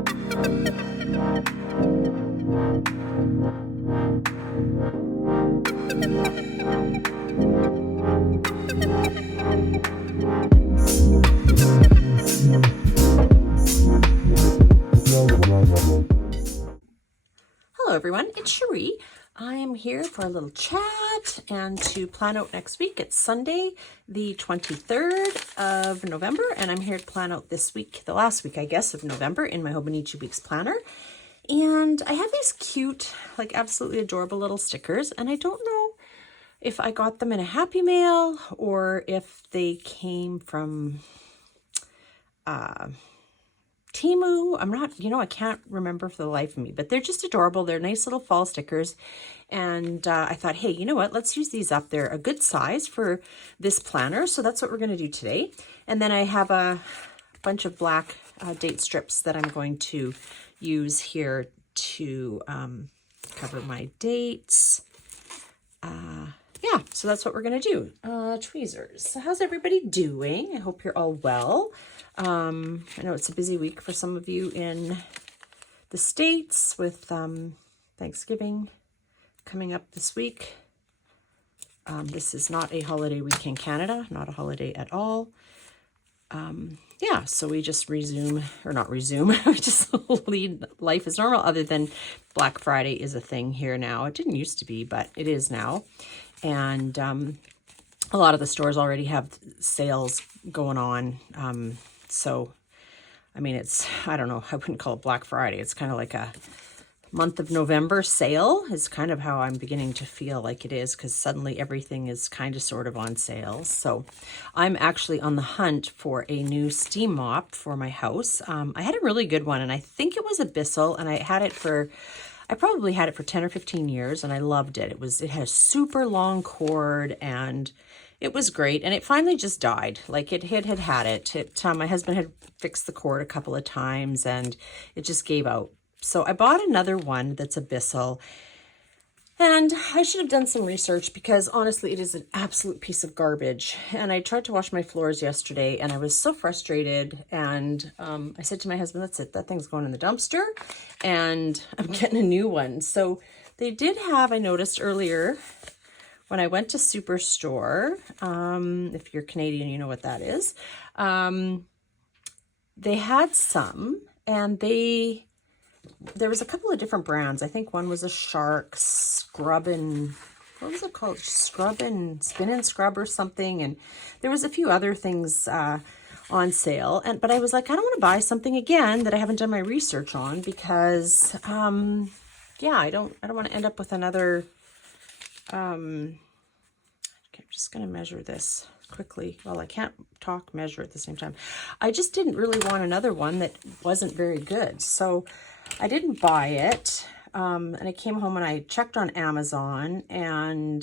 Hello everyone, it's Cherie. I am here for a little chat and to plan out next week. It's Sunday, the 23rd of November, and I'm here to plan out this week, the last week, I guess, of November in my Hobonichi Weeks planner. And I have these cute, like absolutely adorable little stickers, and I don't know if I got them in a Happy Mail or if they came from Temu. I'm not, I can't remember for the life of me, but they're just adorable. They're nice little fall stickers. And I thought, hey, you know what? Let's use these up. They're a good size for this planner. So that's what we're going to do today. And then I have a bunch of black date strips that I'm going to use here to cover my dates. Yeah, so that's what we're going to do. Tweezers. So how's everybody doing? I hope you're all well. I know it's a busy week for some of you in the States with Thanksgiving coming up this week. This is not a holiday week in Canada, not a holiday at all. Yeah, so we just resume, or not resume, we just lead life as normal, other than Black Friday is a thing here now. It didn't used to be, but it is now. And a lot of the stores already have sales going on. So, I mean, I don't know, I wouldn't call it Black Friday. It's kind of like a month of November sale is kind of how I'm beginning to feel like it is, because suddenly everything is kind of sort of on sale. So I'm actually on the hunt for a new steam mop for my house. I had a really good one, and I think it was a Bissell, and I probably had it for 10 or 15 years, and I loved it. It had a super long cord, and it was great, and it finally just died. Like it had it. My husband had fixed the cord a couple of times, and it just gave out. So I bought another one that's a Bissell, and I should have done some research because honestly, it is an absolute piece of garbage. And I tried to wash my floors yesterday, and I was so frustrated. And I said to my husband, that's it, that thing's going in the dumpster, and I'm getting a new one. So they did have, I noticed earlier when I went to Superstore, if you're Canadian, you know what that is. They had some, and there was a couple of different brands. I think one was a Shark Scrub and, what was it called? Scrub and Spin and Scrub or something. And there was a few other things on sale. But I was like, I don't want to buy something again that I haven't done my research on, because yeah, I don't want to end up with another. Okay, I'm just going to measure this quickly. Well, I can't measure at the same time. I just didn't really want another one that wasn't very good. So I didn't buy it. And I came home and I checked on Amazon and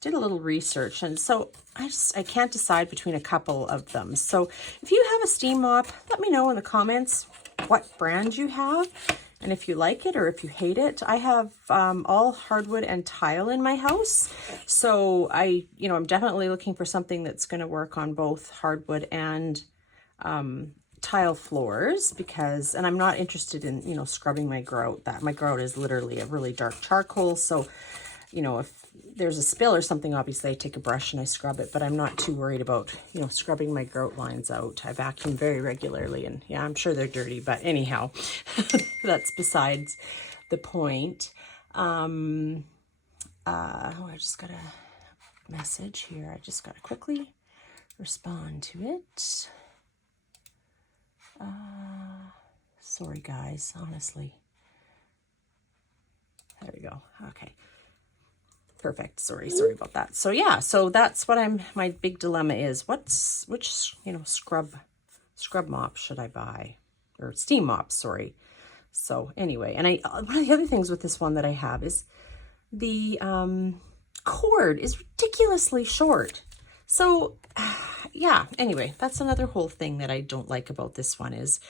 did a little research. And so I can't decide between a couple of them. So if you have a steam mop, let me know in the comments what brand you have, and if you like it or if you hate it. I have all hardwood and tile in my house. So I'm definitely looking for something that's going to work on both hardwood and tile floors, and I'm not interested in, scrubbing my grout. My grout is literally a really dark charcoal. So, if there's a spill or something, obviously I take a brush and I scrub it, but I'm not too worried about, scrubbing my grout lines out. I vacuum very regularly, and yeah, I'm sure they're dirty, but anyhow, that's besides the point. I just got a message here. I just got to quickly respond to it. Sorry guys, honestly. There we go. Okay. Perfect. Sorry about that. So yeah, so that's what my big dilemma is. Which scrub mop should I buy? Or steam mop, sorry. So anyway, and one of the other things with this one that I have is the cord is ridiculously short. So yeah, anyway, that's another whole thing that I don't like about this one is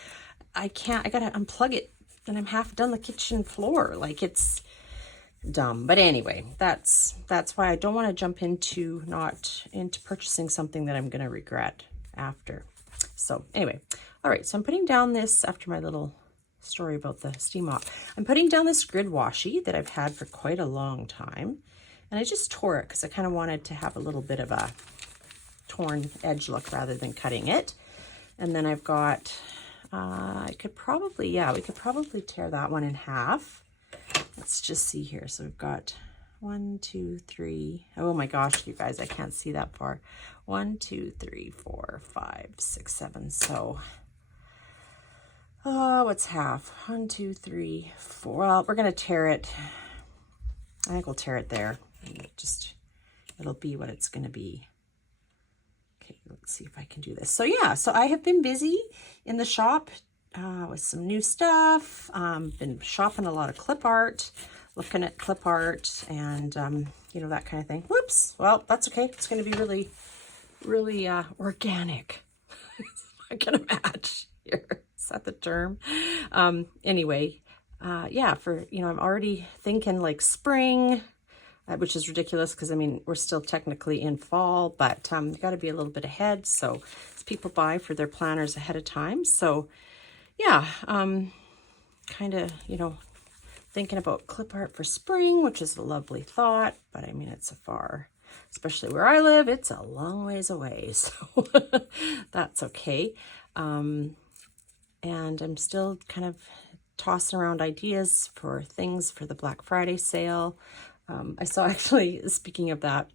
I gotta unplug it and I'm half done the kitchen floor. Like, it's dumb. But anyway, that's why I don't want to jump into purchasing something that I'm going to regret after. So anyway, all right, so I'm putting down this after my little story about the steam mop. I'm putting down this grid washi that I've had for quite a long time. And I just tore it because I kind of wanted to have a little bit of a torn edge look rather than cutting it. And then I've got, I could probably, yeah, we could probably tear that one in half. Let's just see here. So we've got 1, 2, 3. Oh my gosh, you guys, I can't see that far. 1, 2, 3, 4, 5, 6, 7. So, what's half? 1, 2, 3, 4. Well, we're going to tear it. I think we'll tear it there. Just, it'll be what it's going to be. Okay, let's see if I can do this. So yeah, so I have been busy in the shop with some new stuff. Been shopping a lot of clip art, looking at clip art and, you know, that kind of thing. Whoops. Well, that's okay. It's going to be really, really organic. It's not going to match here. Is that the term? Anyway, yeah, for, you know, I'm already thinking like spring, which is ridiculous because, I mean, we're still technically in fall, but you got to be a little bit ahead. So as people buy for their planners ahead of time. So yeah, kind of, you know, thinking about clip art for spring, which is a lovely thought, but I mean, it's a far, especially where I live, it's a long ways away. So that's okay. And I'm still kind of tossing around ideas for things for the Black Friday sale. I saw, actually, speaking of that,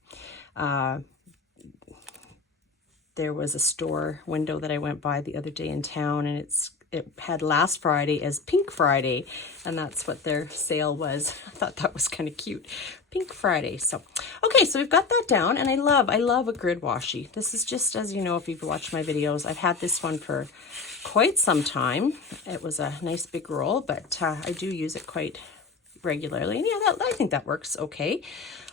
there was a store window that I went by the other day in town, and it had last Friday as Pink Friday, and that's what their sale was. I thought that was kind of cute. Pink Friday. So, okay, so we've got that down, and I love a grid washi. This is just, as you know, if you've watched my videos, I've had this one for quite some time. It was a nice big roll, but I do use it quite regularly, and yeah, I think that works okay.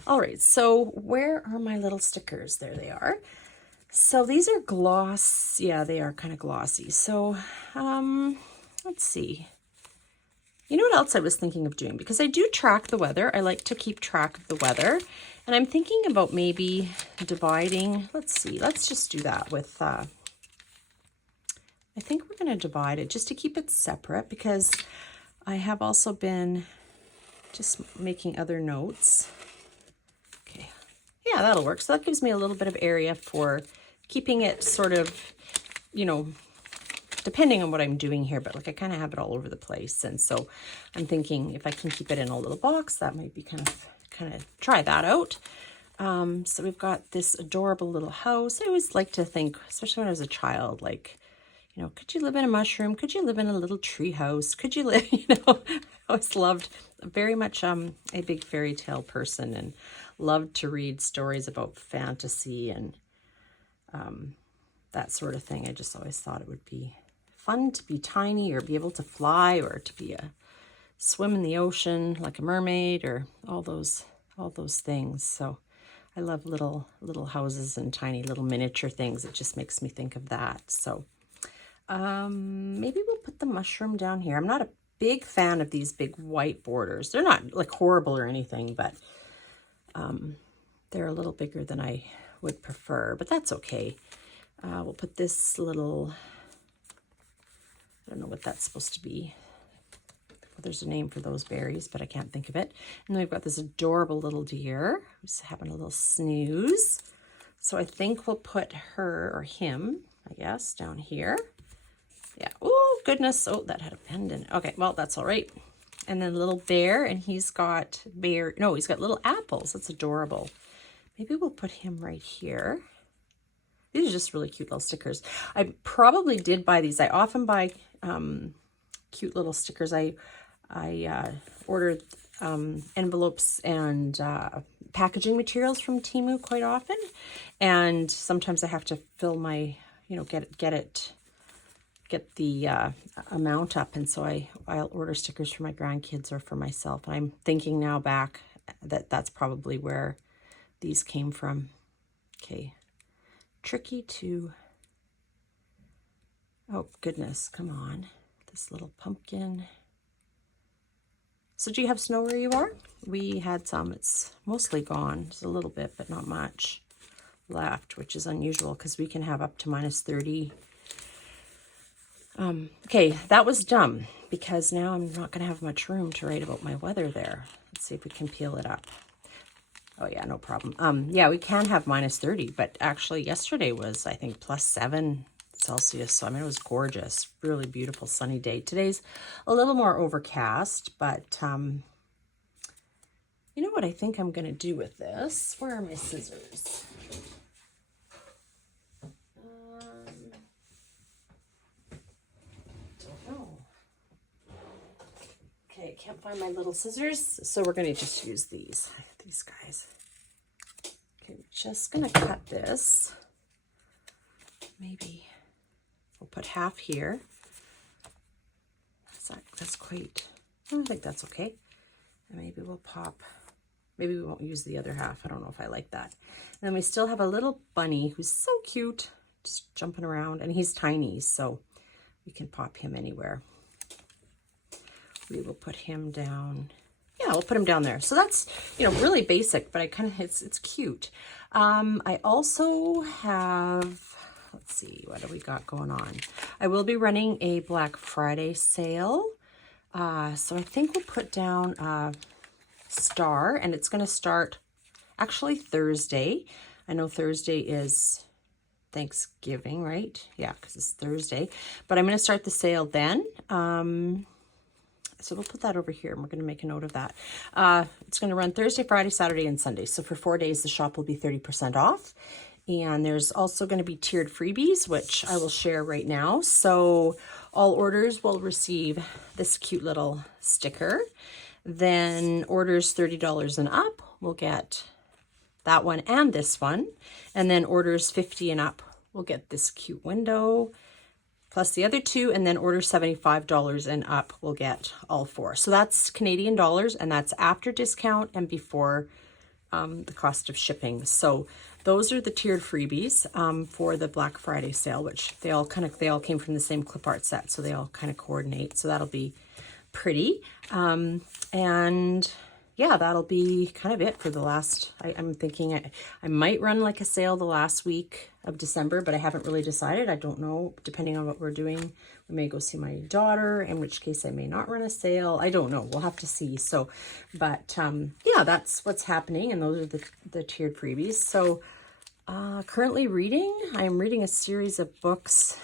All right, so where are my little stickers? There they are. So these are gloss. Yeah, they are kind of glossy. So let's see. You know what else I was thinking of doing? Because I do track the weather. I like to keep track of the weather, and I'm thinking about maybe dividing. Let's see. Let's just do that with I think we're going to divide it just to keep it separate, because I have also been just making other notes. Okay, yeah, that'll work. So that gives me a little bit of area for keeping it sort of, you know, depending on what I'm doing here, but like I kind of have it all over the place. And so I'm thinking if I can keep it in a little box, that might be kind of try that out. So we've got this adorable little house. I always like to think, especially when I was a child, like, you know, could you live in a mushroom? Could you live in a little tree house? Could you live, you know, I always loved, very much a big fairy tale person, and loved to read stories about fantasy and that sort of thing. I just always thought it would be fun to be tiny, or be able to fly, or to be swim in the ocean like a mermaid, or all those things. So I love little houses and tiny little miniature things. It just makes me think of that. So maybe we'll put the mushroom down here. I'm not a big fan of these big white borders. They're not like horrible or anything, but they're a little bigger than I would prefer, but that's okay. We'll put this little, I don't know what that's supposed to be. Well, there's a name for those berries, but I can't think of it. And then we've got this adorable little deer who's having a little snooze. So I think we'll put her, or him, I guess, down here. Yeah. Oh, goodness. Oh, that had a pendant. Okay, well, that's all right. And then a little bear, and he's got he's got little apples. That's adorable. Maybe we'll put him right here. These are just really cute little stickers. I probably did buy these. I often buy cute little stickers. I ordered envelopes and packaging materials from Temu quite often. And sometimes I have to fill my, you know, get the amount up, and so I'll order stickers for my grandkids or for myself. And I'm thinking now back that that's probably where these came from. Okay, tricky to, oh goodness, come on, this little pumpkin. So do you have snow where you are? We had some. It's mostly gone. There's a little bit, but not much left, which is unusual because we can have up to -30. Okay, that was dumb because now I'm not going to have much room to write about my weather there. Let's see if we can peel it up. Oh yeah, no problem. Yeah, we can have minus 30, but actually yesterday was, I think, plus 7 Celsius. So I mean, it was gorgeous, really beautiful sunny day. Today's a little more overcast, but you know what I think I'm going to do with this? Where are my scissors? Don't know. Okay, I can't find my little scissors, so we're going to just use these guys. Okay, we're just going to cut this. Maybe we'll put half here. That's quite, I think that's okay. And maybe we'll pop, maybe we won't use the other half. I don't know if I like that. And then we still have a little bunny who's so cute, just jumping around, and he's tiny, so we can pop him anywhere. We will put him down. Yeah, we'll put him down there. So that's, you know, really basic, but I kind of, it's cute. I also have, let's see, what do we got going on? I will be running a Black Friday sale. So I think we'll put down a star, and it's going to start actually Thursday. I know Thursday is Thanksgiving, right? Yeah, because it's Thursday. But I'm going to start the sale then. So we'll put that over here, and we're going to make a note of that. It's going to run Thursday, Friday, Saturday, and Sunday. So for 4 days, the shop will be 30% off. And there's also going to be tiered freebies, which I will share right now. So all orders will receive this cute little sticker. Then orders $30 and up will get that one and this one. And then orders $50 and up will get this cute window, plus the other two, and then order $75 and up will get all 4. So that's Canadian dollars, and that's after discount and before the cost of shipping. So those are the tiered freebies for the Black Friday sale, which they all came from the same clip art set, so they all kind of coordinate. So that'll be pretty. And yeah, that'll be kind of it for the last, I'm thinking I might run like a sale the last week of December, but I haven't really decided. I don't know, depending on what we're doing. We may go see my daughter, in which case I may not run a sale. I don't know. We'll have to see. So, but yeah, that's what's happening. And those are the tiered freebies. So currently reading, I'm reading a series of books.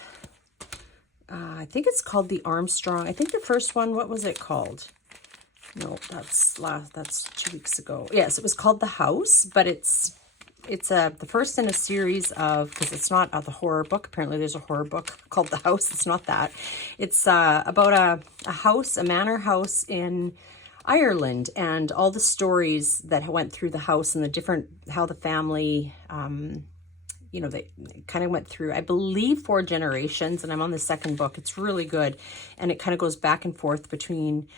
I think it's called The Armstrong. I think the first one, what was it called? No, that's 2 weeks ago. Yes, it was called The House, but it's the first in a series of, because it's not the horror book. Apparently there's a horror book called The House. It's not that. It's about a house, a manor house in Ireland, and all the stories that went through the house and the different, how the family, you know, they kind of went through, I believe, 4 generations, and I'm on the second book. It's really good. And it kind of goes back and forth between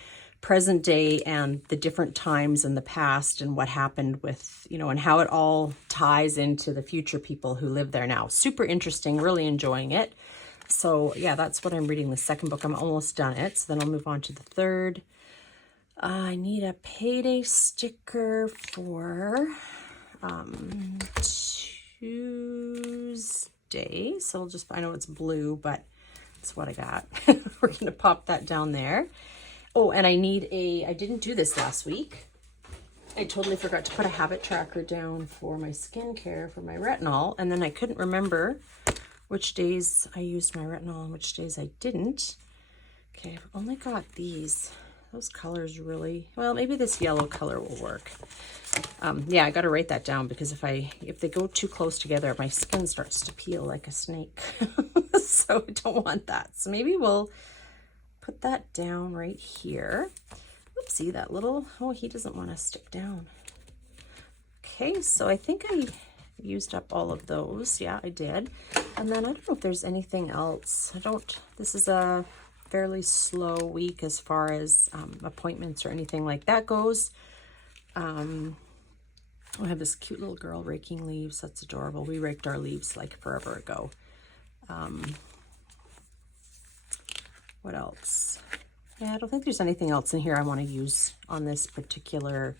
present day and the different times in the past and what happened with, you know, and how it all ties into the future people who live there now. Super interesting, really enjoying it. So yeah, that's what I'm reading, the second book. I'm almost done it. So then I'll move on to the third. I need a payday sticker for Tuesday. So I'll just, I know it's blue, but that's what I got. We're going to pop that down there. Oh, and I need I didn't do this last week. I totally forgot to put a habit tracker down for my skincare, for my retinol. And then I couldn't remember which days I used my retinol and which days I didn't. Okay, I've only got these. Those colors really, well, maybe this yellow color will work. Yeah, I got to write that down, because if they go too close together, my skin starts to peel like a snake. So I don't want that. So maybe we'll put that down right here. Oopsie, that little, oh, he doesn't want to stick down. Okay, so I think I used up all of those. Yeah, I did. And then I don't know if there's anything else. This is a fairly slow week as far as appointments or anything like that goes. I have this cute little girl raking leaves. That's adorable. We raked our leaves like forever ago. What else? Yeah, I don't think there's anything else in here I want to use on this particular,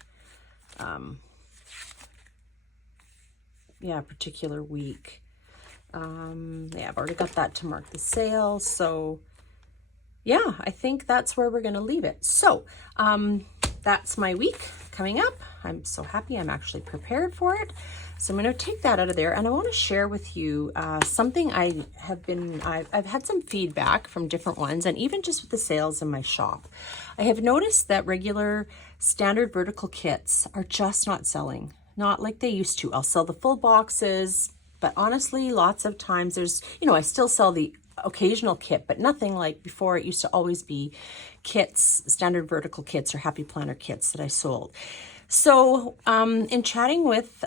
particular week. Yeah, I've already got that to mark the sale. So yeah, I think that's where we're going to leave it. So that's my week coming up. I'm so happy. I'm actually prepared for it. So I'm going to take that out of there, and I want to share with you something I've had some feedback from different ones, and even just with the sales in my shop. I have noticed that regular standard vertical kits are just not selling, not like they used to. I'll sell the full boxes, but honestly, lots of times I still sell the occasional kit, but nothing like before. It used to always be kits, standard vertical kits or happy planner kits that I sold. So in chatting with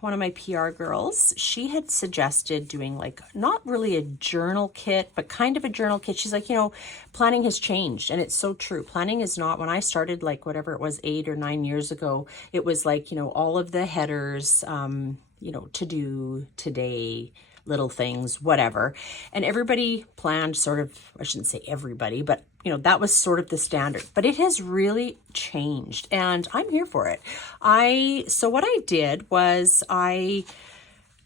one of my PR girls, she had suggested doing like not really a journal kit, but kind of a journal kit. She's like, planning has changed, and it's so true. Planning is not, when I started, like whatever it was 8 or 9 years ago, it was like, all of the headers, to do, today, little things, whatever. And everybody planned sort of, I shouldn't say everybody, but that was sort of the standard. But it has really changed, and I'm here for it. So what I did was I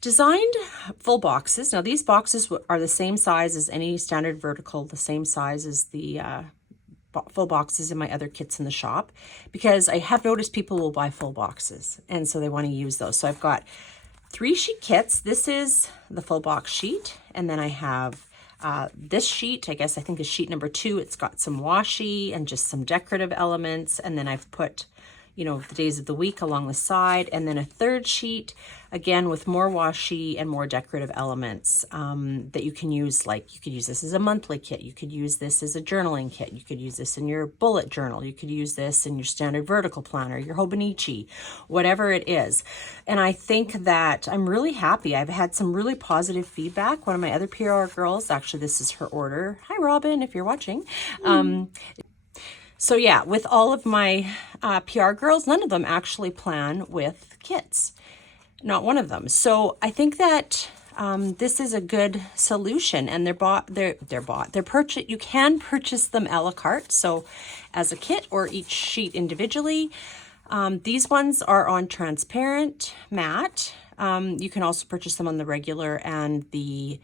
designed full boxes. Now these boxes are the same size as any standard vertical, the same size as the full boxes in my other kits in the shop, because I have noticed people will buy full boxes, and so they want to use those. So I've got 3 sheet kits. This is the full box sheet, and then I have this sheet, I think is sheet number 2. It's got some washi and just some decorative elements, and then I've put the days of the week along the side, and then a third sheet, again with more washi and more decorative elements that you can use. Like you could use this as a monthly kit, you could use this as a journaling kit, you could use this in your bullet journal, you could use this in your standard vertical planner, your Hobonichi, whatever it is. And I think that I'm really happy. I've had some really positive feedback. One of my other PR girls, actually this is her order. Hi Robin, if you're watching. So yeah, with all of my PR girls, none of them actually plan with kits. Not one of them. So I think that this is a good solution, and they're purchased. You can purchase them a la carte, so as a kit or each sheet individually. These ones are on transparent matte. You can also purchase them on the regular and the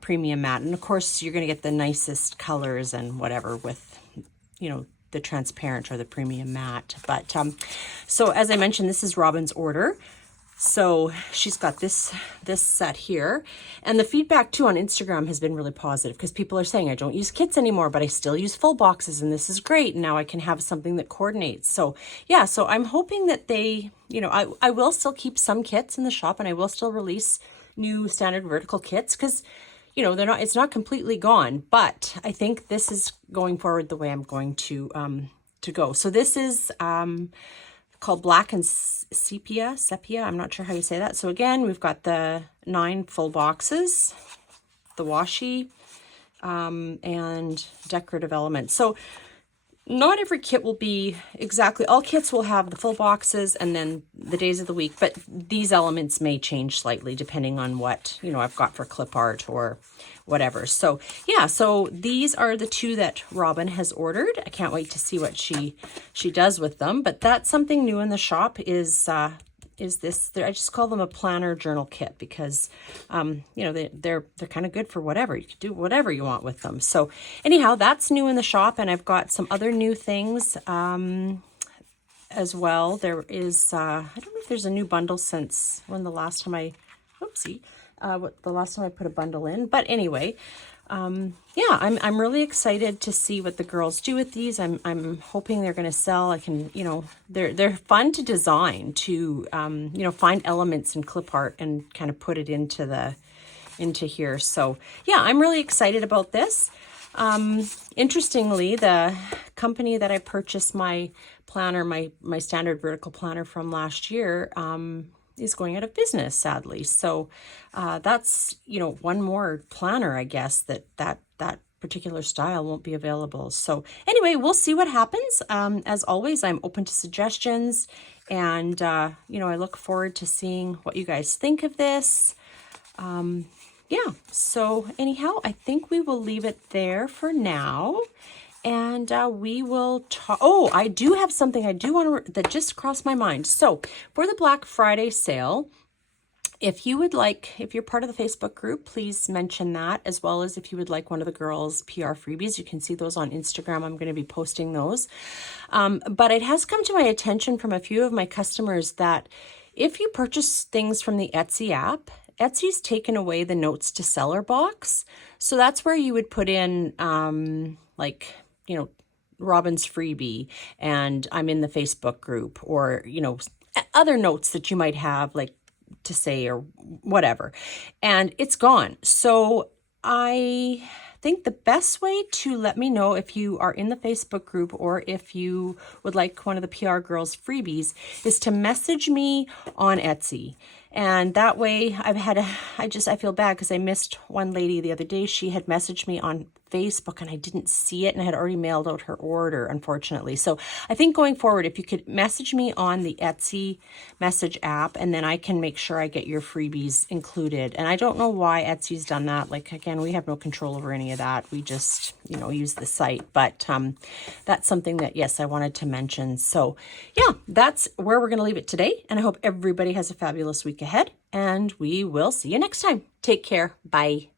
premium matte, and of course you're going to get the nicest colors and whatever with the transparent or the premium matte. But so as I mentioned, this is Robin's order. So she's got this set here, and the feedback too on Instagram has been really positive, because people are saying I don't use kits anymore, but I still use full boxes, and this is great. And now I can have something that coordinates. So yeah, so I'm hoping that they, I will still keep some kits in the shop, and I will still release new standard vertical kits, because it's not completely gone, but I think this is going forward the way I'm going to go. So this is called Black and Sepia. I'm not sure how you say that. So again, we've got the 9 full boxes, the washi, and decorative elements. So not every kit will be exactly, all kits will have the full boxes and then the days of the week, but these elements may change slightly depending on what, I've got for clip art or whatever. So yeah, so these are the 2 that Robin has ordered. I can't wait to see what she does with them, but that's something new in the shop is this, I just call them a planner journal kit, because they're kind of good for whatever. You can do whatever you want with them. So anyhow, that's new in the shop, and I've got some other new things as well. There is I don't know if there's a new bundle since when the last time the last time I put a bundle in, but anyway, yeah, I'm really excited to see what the girls do with these. I'm hoping they're going to sell. I can, they're fun to design, to find elements in clip art and kind of put it into here. So yeah, I'm really excited about this. Interestingly, the company that I purchased my planner, my standard vertical planner from last year, is going out of business, sadly. So that's, one more planner, I guess, that particular style won't be available. So anyway, we'll see what happens. As always, I'm open to suggestions, and I look forward to seeing what you guys think of this. Yeah, so anyhow, I think we will leave it there for now. And we will talk. Oh, I do have something I do want to, that just crossed my mind. So for the Black Friday sale, If you would like, if you're part of the Facebook group, please mention that, as well as if you would like one of the girls' PR freebies. You can see those on Instagram. I'm going to be posting those. But it has come to my attention from a few of my customers that if you purchase things from the Etsy app, Etsy's taken away the notes to seller box. So that's where you would put in like, you know, Robin's freebie and I'm in the Facebook group, or, you know, other notes that you might have, like, to say or whatever, and it's gone. So I think the best way to let me know if you are in the Facebook group or if you would like one of the PR girls freebies is to message me on Etsy. And that way I feel bad because I missed one lady the other day. She had messaged me on Facebook and I didn't see it, and I had already mailed out her order, unfortunately. So I think going forward, if you could message me on the Etsy message app, and then I can make sure I get your freebies included. And I don't know why Etsy's done that. Like, again, we have no control over any of that. We just, you know, use the site. But that's something that, yes, I wanted to mention. So yeah, that's where we're going to leave it today. And I hope everybody has a fabulous week ahead, and we will see you next time. Take care. Bye.